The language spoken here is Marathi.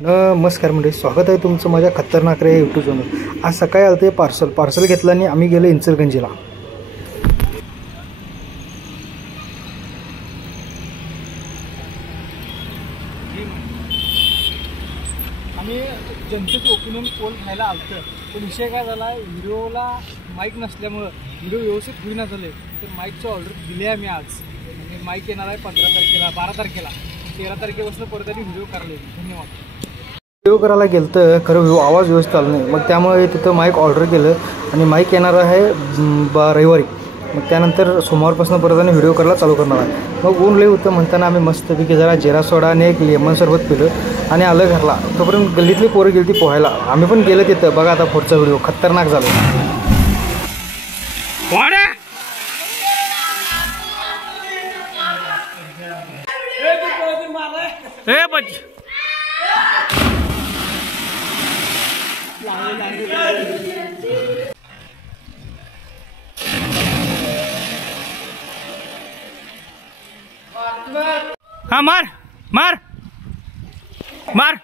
नमस्कार मंडळी, स्वागत आहे तुमचं माझ्या खतरनाक रे यूट्यूब चॅनल। आज सकाळी आलते पार्सल घेतलं आणि आम्ही गेलो इचलकरंजीला। आम्ही जनतेचं ओपिनियन पोल घ्यायला आलतं, पण विषय काय झाला, व्हिडिओला माईक नसल्यामुळं व्हिडिओ व्यवस्थित होईना झाले। तर माईकची ऑर्डर दिली आहे आम्ही आज, आणि माईक येणार आहे 15 तारखेला, 12 तारखेला, 13 तारखेपासून परत आम्ही व्हिडिओ करायला। धन्यवाद। व्हिडिओ करायला गेलं तर खरं आवाज व्यवस्थित आला नाही, मग त्यामुळे तिथं माईक ऑर्डर केलं आणि माईक येणार आहे रविवारी। मग त्यानंतर सोमवारपासून परत आणि व्हिडिओ करायला चालू करणार आहे। मग ऊन लई होतं म्हणताना आम्ही मस्तपैकी जरा जिरा सोडा आणि एक लेमन सरबत पिलं आणि आलं घरला। तोपर्यंत गल्लीतली पोरं गेली ती पोहायला, आम्ही पण गेलं तिथं। बघा आता पुढचा व्हिडिओ खतरनाक झाला। हाँ मार मार मार।